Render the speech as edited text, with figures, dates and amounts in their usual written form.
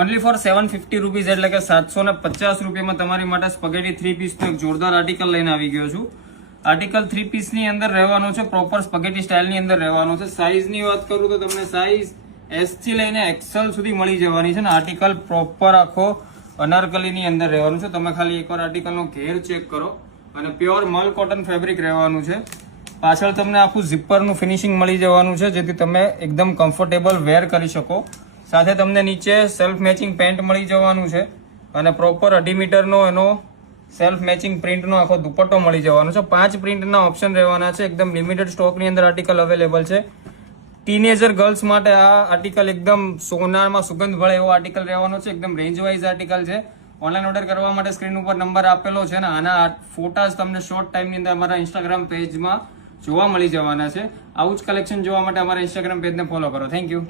Only for 750 rupees એટલે કે 750 રૂપિયામાં તમારી માટે સ્પગેટી 3 પીસનો એક જોરદાર આર્ટિકલ લઈને આવી ગયો છું. આર્ટિકલ 3 પીસની અંદર રહેવાનો છે, પ્રોપર સ્પગેટી સ્ટાઇલની અંદર રહેવાનો છે. સાઇઝની વાત કરું તો તમને સાઇઝ S થી લઈને XL સુધી મળી જવાની છે ને આર્ટિકલ પ્રોપર આખો અનારકલીની અંદર રહેવાનું છે. તમે ખાલી એકવાર આર્ટિકલનો ઘેર ચેક કરો અને પ્યોર મલ કોટન ફેબ્રિક રહેવાનું છે. પાછળ તમને આખું ઝીપરનું ફિનિશિંગ મળી જવાનું છે, જેથી તમે એકદમ કમ્ફર્ટેબલ વેર કરી શકો. સાથે તમને નીચે સેલ્ફ મેચિંગ પેન્ટ મળી જવાનું છે અને પ્રોપર 2.5 મીટરનો એનો સેલ્ફ મેચિંગ પ્રિન્ટનો આખો દુપટ્ટો મળી જવાનો છે. 5 પ્રિન્ટના ઓપ્શન રહેવાના છે. એકદમ લિમિટેડ સ્ટોકની અંદર આર્ટિકલ અવેલેબલ છે. ટીનેજર ગર્લ્સ માટે આ આર્ટિકલ એકદમ સોનામાં સુગંધ ભળે એવો આર્ટિકલ રહેવાનો છે. એકદમ રેન્જ વાઇઝ આર્ટિકલ છે. ઓનલાઈન ઓર્ડર કરવા માટે સ્ક્રીન ઉપર નંબર આપેલો છે અને આના ફોટાસ તમને શોર્ટ ટાઈમની અંદર અમારા ઇન્સ્ટાગ્રામ પેજમાં જોવા મળી જવાના છે. આવું જ કલેક્શન જોવા માટે અમારા ઇન્સ્ટાગ્રામ પેજને ફોલો કરો. Thank you.